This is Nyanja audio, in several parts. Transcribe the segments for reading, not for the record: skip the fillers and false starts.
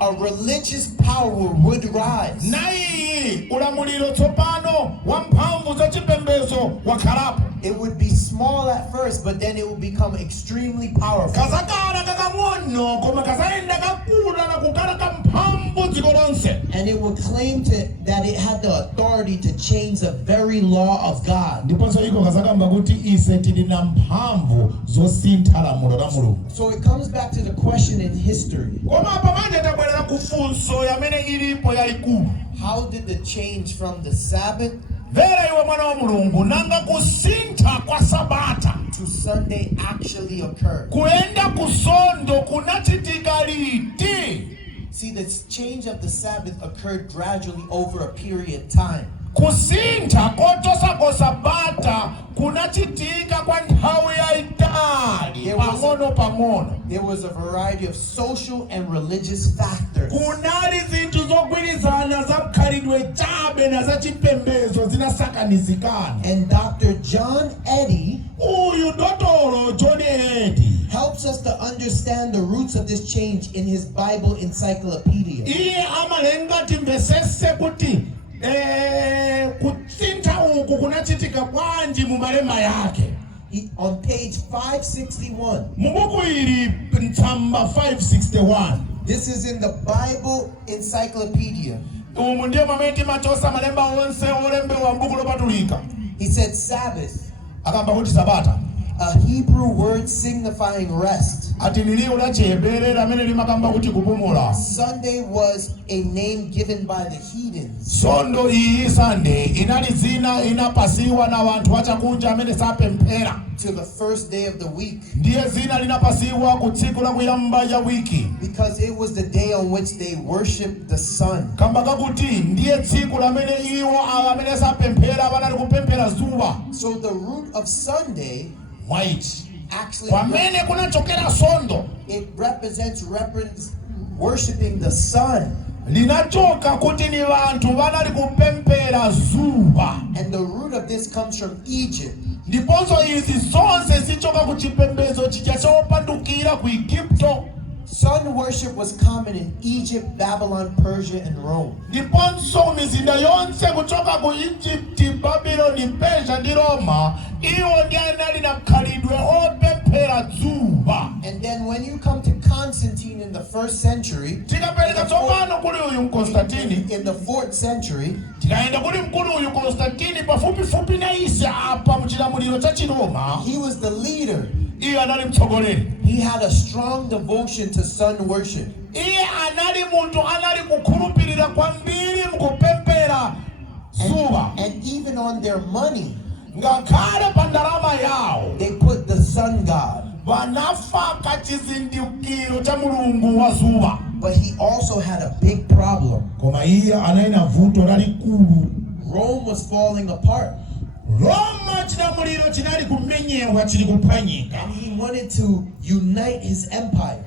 a religious power would rise. It would be small at first, but then it would become extremely powerful. And it would claim that it had the authority to change the very law of God. So it comes back to the question in history. How did the change from the Sabbath to Sunday actually occur? See, the change of the Sabbath occurred gradually over a period of time. There was a variety of social and religious factors. And Dr. John Eddy helps us to understand the roots of this change in his Bible encyclopedia. On page 561. This is in the Bible encyclopedia. He said Sabbath, a Hebrew word signifying rest. Sunday was a name given by the heathens. To the first day of the week. Because it was the day on which they worshipped the sun. So the root of Sunday actually it represents worshiping the sun. And the root of this comes from Egypt. Sun worship was common in Egypt, Babylon, Persia, and Rome. And then when you come to Constantine in the 1st century, in the 4th century, he was the leader. He had a strong devotion to sun worship. And even on their money, they put the sun god. But he also had a big problem. Rome was falling apart. And he wanted to unite his empire.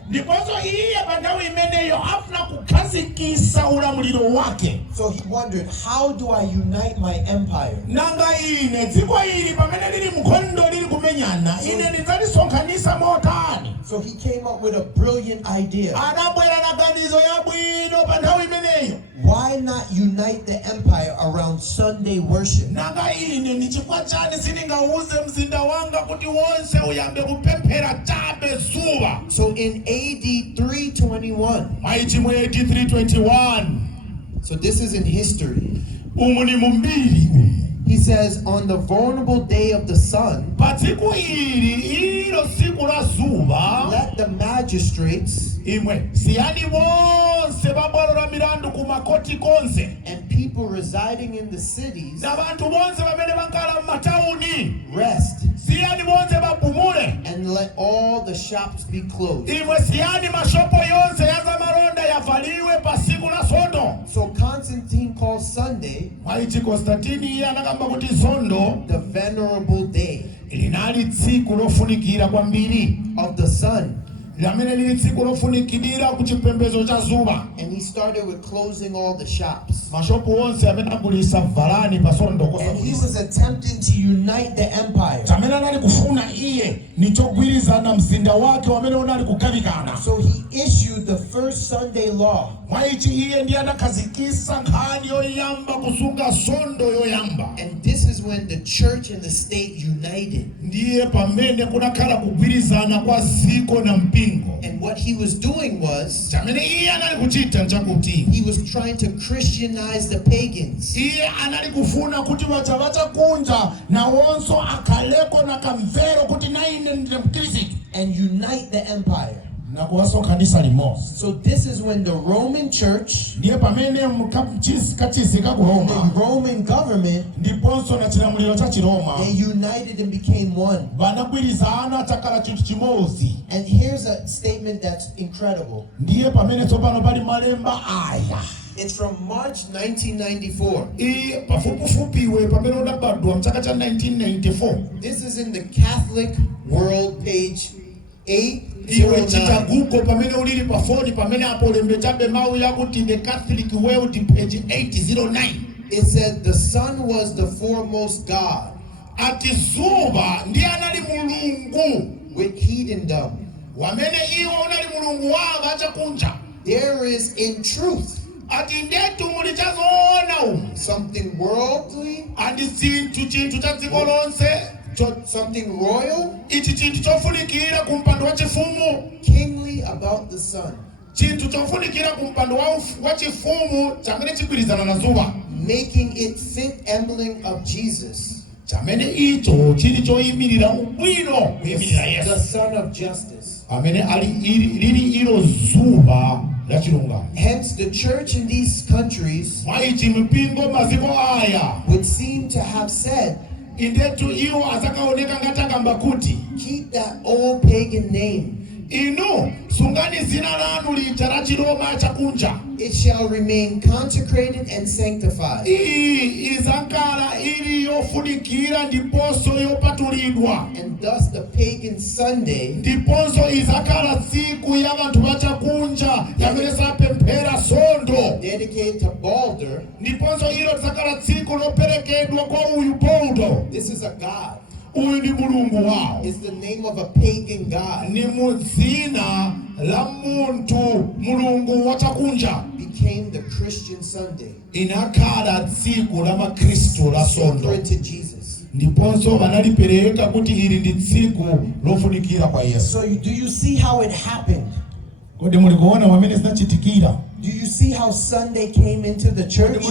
So he wondered, how do I unite my empire? So he came up with a brilliant idea. Why not unite the empire around Sunday worship? So in AD 321, so this is in history, he says, on the vulnerable day of the sun, let the magistrates and people residing in the cities rest, and let all the shops be closed. So Constantine calls Sunday the venerable day of the sun. And he started with closing all the shops. And he was attempting to unite the empire. So he issued the first Sunday law. And this is when the church and the state united. And what he was doing was, he was trying to Christianize the pagans. And unite the empire. So this is when the Roman church and the Roman government, they united and became one. And here's a statement that's incredible. It's from March 1994. This is in the Catholic World page 809. The Catholic World page 809. It said the sun was the foremost god with heathendom. There is in truth something worldly, something royal, kingly about the sun, making it fit emblem of Jesus, the son of justice. Hence the church in these countries would seem to have said, keep that old pagan name. It shall remain consecrated and sanctified. And thus the pagan Sunday dedicated to Balder. This is a god. It's the name of a pagan god. Became the Christian Sunday. Sacred to Jesus. So do you see how it happened? Do you see how Sunday came into the church?